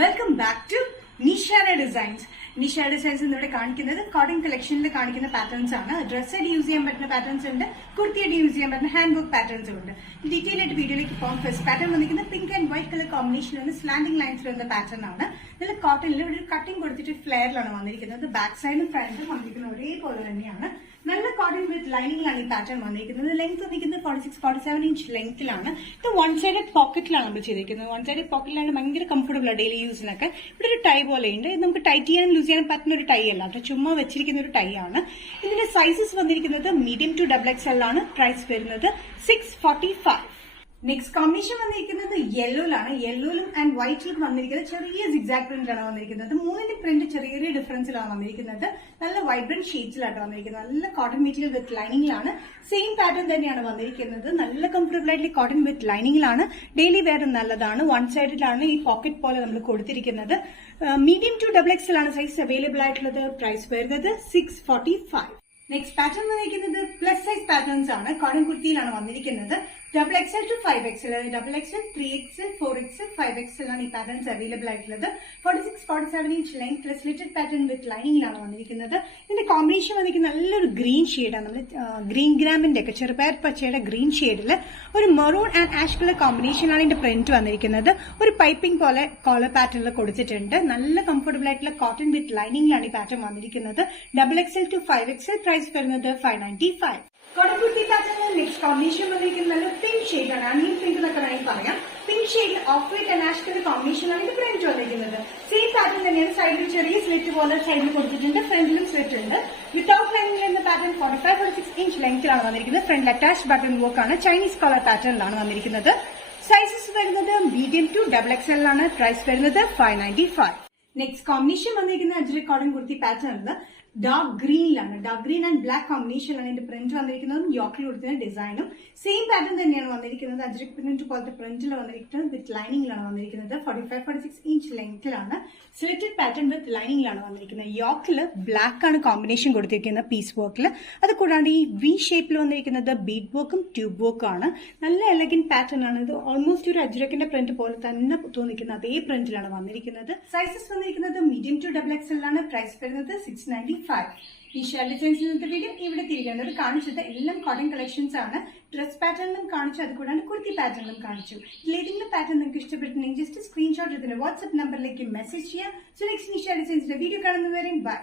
Welcome back to Nishana designs. Nishana designs ഇവിടെ കാണിക്കുന്നത് cotton കളക്ഷനിൽ കാണിക്കുന്ന പാറ്റേൺസ് ആണ്. ഡ്രസ്സായിട്ട് യൂസ് ചെയ്യാൻ പറ്റുന്ന പാറ്റേൺസ് ഉണ്ട്, കുർത്തിയായിട്ട് യൂസ് ചെയ്യാൻ പറ്റുന്ന ഹാൻഡ് വർക്ക് പാറ്റേൺസും ഉണ്ട്. ഡീറ്റെയിൽ ആയിട്ട് വീഡിയോയിലേക്ക് പോകാം. ഫസ്റ്റ് പാറ്റേൺ വന്നിരിക്കുന്നത് പിങ്ക് ആൻഡ് വൈറ്റ് കളർ കോമ്പിനേഷനിലാണ് സ്ലാൻഡിംഗ് ലൈൻസ് വരുന്ന പാറ്റേൺ ആണ്. ഇതിൽ കോട്ടണിൽ ഇവിടെ ഒരു കട്ടിംഗ് കൊടുത്തിട്ട് ഫ്ലെയറിലാണ് വന്നിരിക്കുന്നത്. ബാക്ക് സൈഡും ഫ്രണ്ടും വന്നിരിക്കുന്നത് ഒരേപോലെ തന്നെയാണ്. നല്ല കോട്ടൺ വിത്ത് ലൈനിങ്ങിലാണ് ഈ പാറ്റേൺ വന്നിരിക്കുന്നത്. ലെങ്ത് വന്നിരിക്കുന്നത് 46-47 ഇഞ്ച് ലെങ്ത്തിലാണ്. ഇത് വൺ സൈഡ് പോക്കറ്റിലാണ് നമ്മൾ ചെയ്തിരിക്കുന്നത്. വൺ സൈഡ് പോക്കറ്റിലാണ് ഭയങ്കര കംഫർട്ടബിൾ ആണ് ഡെയിലി യൂസിനൊക്കെ. ഇവിടെ ഒരു ടൈ പോലെ ഉണ്ട്. ഇത് നമുക്ക് ടൈറ്റ് ചെയ്യാൻ യൂസ് ചെയ്യാൻ പറ്റുന്ന ഒരു ടൈ അല്ല കേട്ടോ, ചുമ്മാ വെച്ചിരിക്കുന്ന ഒരു ടൈ ആണ്. ഇതിന്റെ സൈസസ് വന്നിരിക്കുന്നത് മീഡിയം ടു XXL ആണ്. പ്രൈസ് വരുന്നത് 645. നെക്സ്റ്റ് കോമ്പിനേഷൻ വന്നിരിക്കുന്നത് യെല്ലോയിലാണ്. യെല്ലോയിലും ആൻഡ് വൈറ്റിലും വന്നിരിക്കുന്നത് ചെറിയ സിഗ്സാക് പ്രിന്റിലാണ് വന്നിരിക്കുന്നത്. മൂന്നിന്റെ പ്രിന്റ് ചെറിയ ഡിഫറൻസിലാണ് വന്നിരിക്കുന്നത്. നല്ല വൈബ്രന്റ് ഷെയ്ഡ്സിലാണ് വന്നിരിക്കുന്നത്. നല്ല കോട്ടൺ മെറ്റീരിയൽ വിത്ത് ലൈനിങ്ങിലാണ്. സെയിം പാറ്റേൺ തന്നെയാണ് വന്നിരിക്കുന്നത്. നല്ല കംഫർട്ടബിൾ ആയിട്ടുള്ള കോട്ടൺ വിത്ത് ലൈനിങ്ങിലാണ്. ഡെയിലി വെയർ നല്ലതാണ്. വൺ സൈഡിലാണ് ഈ പോക്കറ്റ് പോലെ നമ്മൾ കൊടുത്തിരിക്കുന്നത്. മീഡിയം ടു XXL ആണ് സൈസ് അവൈലബിൾ ആയിട്ടുള്ളത്. പ്രൈസ് വരുന്നത് 645. നെക്സ്റ്റ് പാറ്റേൺ വന്നിരിക്കുന്നത് പ്ലസ് സൈസ് പാറ്റേൺസ് ആണ്. കോട്ടൺ കുർത്തിയിലാണ് വന്നിരിക്കുന്നത്. XXL to 5XL, XXL, 3XL, 4XL, 5XL ആണ് ഈ പാറ്റേൺസ് അവൈലബിൾ ആയിട്ടുള്ളത്. 46-47 inch length slitted pattern with ലൈനിങ്ങിലാണ് വന്നിരിക്കുന്നത്. ഇതിന്റെ കോമ്പിനേഷൻ വന്നിരിക്കുന്നത് നല്ലൊരു ഗ്രീൻ ഷെയ്ഡാണ്. നമ്മൾ ഗ്രീൻ ഗ്രാമിന്റെ ഒക്കെ ചെറുപയർ പച്ചയുടെ ഗ്രീൻ ഷെയ്ഡിൽ ഒരു മെറൂൺ ആൻഡ് ആഷ് കളർ കോമ്പിനേഷനാണ് ഇതിന്റെ പ്രിന്റ് വന്നിരിക്കുന്നത്. ഒരു പൈപ്പിംഗ് പോലെ കോളർ പാറ്റേണിൽ കൊടുത്തിട്ടുണ്ട്. നല്ല കംഫർട്ടബിൾ ആയിട്ടുള്ള കോട്ടൺ വിത്ത് ലൈനിങ്ങിലാണ് ഈ പാറ്റേൺ വന്നിരിക്കുന്നത്. XXL to 5XL, പ്രൈസ് വരുന്നത് 595. കോട്ടൺ കുർത്തി പാറ്റേണിൽ നെക്സ്റ്റ് കോമ്പിനേഷൻ വന്നിരിക്കുന്നത് നല്ല പിങ്ക് ഷെയ്ഡാണ്. അണിയൻ പിങ്ക് എന്നൊക്കെ വേണമെങ്കിൽ പറയാം. പിങ്ക് ഷെയ്ഡിൽ of white and ash colour കോമ്പിനേഷനാണ് ഇത് പ്രിന്റ് വന്നിരിക്കുന്നത്. സെയിം പാറ്റേൺ തന്നെയാണ്. സൈഡിൽ ചെറിയ സ്ലിറ്റ് പോലെ സൈഡിൽ കൊടുത്തിട്ടുണ്ട്. ഫ്രണ്ടിലും സ്ലിറ്റ് ഉണ്ട്. വിത്തൌട്ട് ലൈനിങ് എന്ന പാറ്റേൺ 45-46 ഇഞ്ച് ലെങ്ത്തിലാണ് വന്നിരിക്കുന്നത്. ഫ്രണ്ട് അറ്റാച്ച് ബട്ടൺ വർക്ക് ആണ്. ചൈനീസ് കളർ പാറ്റേണിലാണ് വന്നിരിക്കുന്നത്. സൈസസ് വരുന്നത് മീഡിയം ടു XXL ആണ്. പ്രൈസ് വരുന്നത് 595. നെക്സ്റ്റ് കോമ്പിനേഷൻ വന്നിരിക്കുന്ന അജ്രക് കോട്ടൺ കുർത്തി പാറ്റേണിൽ ഡാർക്ക് ഗ്രീനിലാണ്. ഡാർക്ക് ഗ്രീൻ ആൻഡ് ബ്ലാക്ക് കോമ്പിനേഷനിലാണ് ഇതിന്റെ പ്രിന്റ് വന്നിരിക്കുന്നതും യോക്കിൽ കൊടുക്കുന്ന ഡിസൈനും സെയിം പാറ്റേൺ തന്നെയാണ് വന്നിരിക്കുന്നത്. അജ്രക് പ്രിന്റ് പോലത്തെ പ്രിന്റിൽ വന്നിരിക്കുന്നത് വിത്ത് ലൈനിങ്ങിലാണ് വന്നിരിക്കുന്നത്. 45-46 ഇഞ്ച് ലെങ്ത്തിലാണ്. സ്ലിറ്റഡ് പാറ്റേൺ വിത്ത് ലൈനിങ്ങിലാണ് വന്നിരിക്കുന്നത്. യോക്കില് ബ്ലാക്ക് ആണ് കോമ്പിനേഷൻ കൊടുത്തിരിക്കുന്നത് പീസ് വർക്കിൽ. അത് കൂടാണ്ട് ഈ വി ഷേപ്പിൽ വന്നിരിക്കുന്നത് ബീഡ് വർക്കും ട്യൂബ് വർക്കും ആണ്. നല്ല എലഗന്റ് പാറ്റേൺ ആണ്. ഇത് ഓൾമോസ്റ്റ് ഒരു അജ്രക്കിന്റെ പ്രിന്റ് പോലെ തന്നെ തോന്നിക്കുന്ന അതേ പ്രിന്റിലാണ് വന്നിരിക്കുന്നത്. സൈസസ് വന്നിരിക്കുന്നത് മീഡിയം ടു XXL ആണ്. പ്രൈസ് വരുന്നത് 695. ഈ ഷെയർ ഡിസൈൻസിൽ നിന്നത്തെ വീഡിയോ ഇവിടെ തിരികെ കാണിച്ചത് എല്ലാം കോട്ടൺ കളക്ഷൻസ് ആണ്. ഡ്രസ് പാറ്റേണിലും കാണിച്ചു, അതുകൂടാണ്ട് കുർത്തി പാറ്റേണിലും കാണിച്ചു. ഇതിലേതെങ്കിലും പാറ്റേൺ നിങ്ങൾക്ക് ഇഷ്ടപ്പെട്ടിട്ടുണ്ടെങ്കിൽ ജസ്റ്റ് സ്ക്രീൻഷോട്ട് ഇതിന്റെ വാട്സ്ആപ്പ് നമ്പറിലേക്ക് മെസ്സേജ് ചെയ്യാം. സോ നെക്സ്റ്റ് ഷെയർ ഡിസൈൻസിന്റെ വീഡിയോ കാണുന്നവരെയും ബൈ.